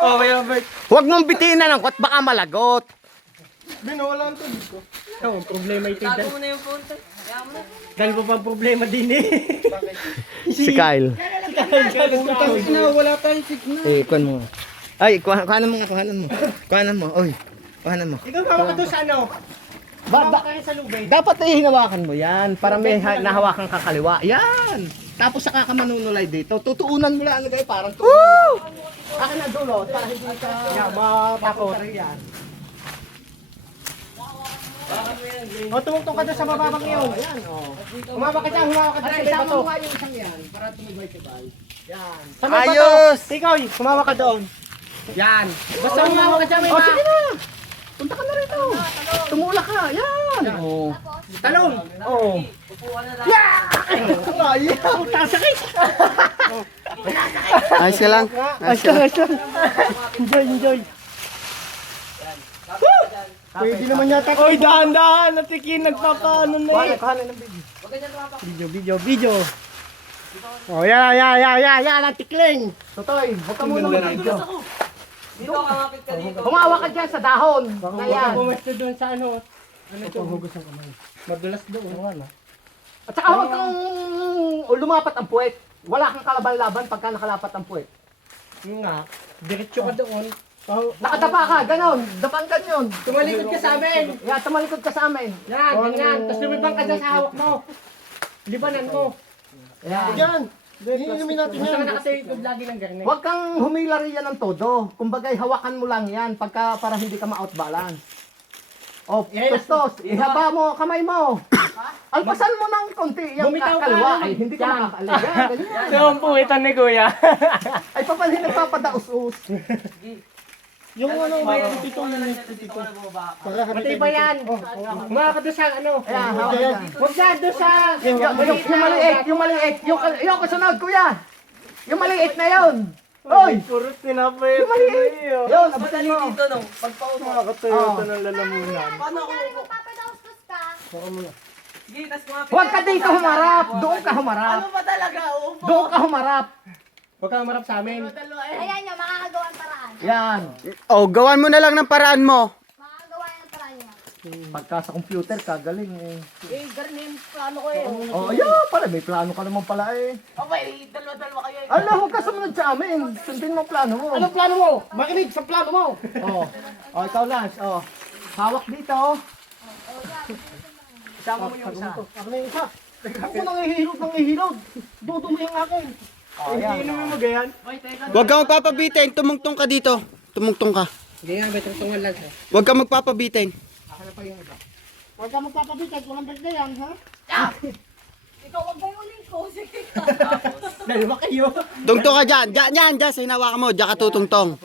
Oh, may Albert. Huwag mong bitiin na ng kot, baka malagot. Binawala ang tubig ko. Oh, problema ito. Tago mo na yung phone. Kaya mo na. Dahil pa pang problema din eh. Si Kyle. Kasi na wala tayong signal. Eh, kuhan mo. Ay, kuhanan mo nga, kuhanan mo. Kuhanan mo, oy. Kuhanan mo. Ikaw hawak ka doon sa ano? Hawak ka sa lubid. Dapat eh, hinawakan mo yan para may nahawakan ka kaliwa. Yan! Tapos saka ka manunulay dito. Tutuunan mo lang guys, parang tutuunan. Akin na dulo, para hindi ka matakot. Yan. O, tumungtong ka doon sa bababang iyon. Ayan, oh. Humawak ka dyan, humawak ka dyan. Ay, Sa isama bato. mo nga yung isang yan, para tumibay-tibay. Yan. Sa may bato. Ayos! Tikoy, humawak ka doon. Yan. Basta humawak ka dyan, may Oh, sige na! Punta ka na rito. Tumulak ka, yan. Oh. talong. Oh. Upuan na lang. Puta, sakit. Ayos ka lang. Ayos lang, ayos lang. Enjoy, enjoy. Pwede naman yata. Oy, dahan-dahan. Natikin, nagpapaano na eh. Kuhanan ng video. Huwag ganyan mga Video. Oh, yan, ang tikling. Totoy, huwag ka muna mag-video. Dito, kamapit ka dito. Humawa ka dyan sa dahon. Na yan. Pumesto doon sa ano. Ano ito? Hugas ng kamay. Madulas doon. At saka huwag kang lumapat ang puwet. Wala kang kalaban-laban pagka nakalapat ang puwet. Yun nga. Diretso ka doon. Nakadapa ka, ganon. Dapan ka yun. Tumalikod ka sa amin. Yan, tumalikod ka sa amin. Yan, ganyan. Tapos lumibang ka dyan sa hawak mo. Libanan mo. Yan. Yan. Hihinumin natin Basta yan. ka nakasayod lagi ng garnet. Huwag kang humila riyan ng todo. Kumbagay, hawakan mo lang yan pagka para hindi ka ma-outbalance. O, tostos, ihaba mo, kamay mo. Alpasan mo ng konti yung Bumitaw ka kaliwa. naman. Ay, hindi ka Yan. makakali. Yan, ganyan. Yung puwitan ni Kuya. Ay, papanhin nagpapadaus-us. Yung ano, may dito Upuan na lang yung siya dito ka na bumaba. Matibay yan. Mga ka doon sa ano. Ayan, hawak yan. Huwag ka doon sa... Yung maliit. Yung kasunod, kuya. Yung maliit na yun. Hoy! Puro tinapay. Yung maliit. Yun, abutan Madali mo. dito, no? Pagpaupo. Toyota ng lalamunan. Paano ako upo? Magpapadaustos ka. Sige, tas kumapit. Huwag ka dito humarap. Doon ka humarap. Ano ba talaga? Upo. Doon ka humarap. Huwag kang marap sa amin. Ayan nyo, makakagawa ang paraan. Yan. Oh, gawan mo na lang ng paraan mo. Makakagawa ang paraan nyo. Pagka sa computer ka, galing eh. Eh, ganun yung plano ko eh. Oh, yeah, pala. May plano ka naman pala eh. Okay, dalawa-dalawa kayo. Ala, huwag ka sumunod sa amin. Sundin mo ang plano mo. Anong plano mo? Makinig sa plano mo. Oh, oh ikaw Lance. Oh. Hawak dito. Isama mo yung isa. Ako na yung isa. Ako nangihilot. Dudo mo yung akin. Oh, yan. Hindi naman mo gayan. Huwag kang magpapabitin, tumungtong ka dito. Tumungtong ka. Hindi nga, may tungtungan lang siya. Huwag kang magpapabitin. Huwag ka magpapabitan. Walang birthday yan, ha? Ikaw, wag kayo uling ko. Sige ka. Dalawa kayo. Tungtong ka dyan. Dyan, sa hinawakan mo. Diyan ka tutungtong.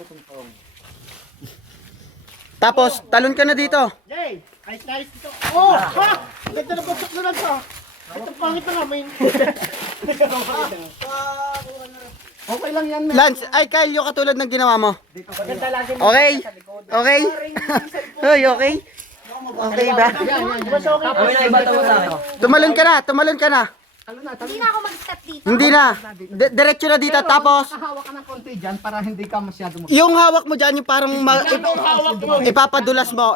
Tapos, talon ka na dito. Yay! Ayos na ayos dito. Oh! Ha! Ang ganda ng bagsak na lang ka. Ito pangit na namin. Okay lang yan, men. Lance, ay Kyle, yung katulad ng ginawa mo. Maganda lagi mo. Okay? Okay? Hoy, okay? Okay ba? Kami na iba mo sa akin. Tumalon ka na, tumalon ka na. Hindi na ako mag-step dito. Hindi na. Diretso na dito. Tapos, Hawak ka ng konti dyan para hindi ka masyado mag... yung hawak mo dyan, yung parang ipapadulas mo.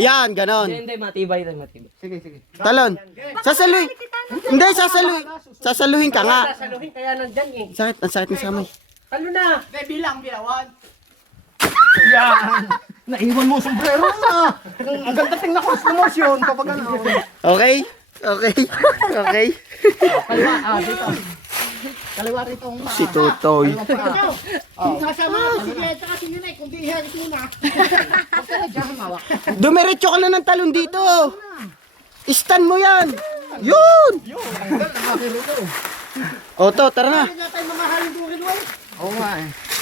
Yan, ganon. Hindi, matibay lang, matibay. Sige, sige. Talon. Sasaluhin. Hindi, sasaluhin ka nga. Sasaluhin kaya nandyan eh. Sakit, ang sakit mo sa kamay. Ano na? Yan! Naiwan mo ang sombrero na! Ang ganda tingnan ko slow motion kapag ano. Okay? Okay? Okay? Kaliwa, dito. Kaliwa rito ang Si Tutoy. Kasama mo. Sige, tsaka si Ninay. Kung di ihagis mo na. Huwag ka na dyan humawak. Dumiretso ka na ng talon dito. Stand mo yan. Yun! O to, tara na. Hindi na tayo mamahalin doon. Oo nga eh.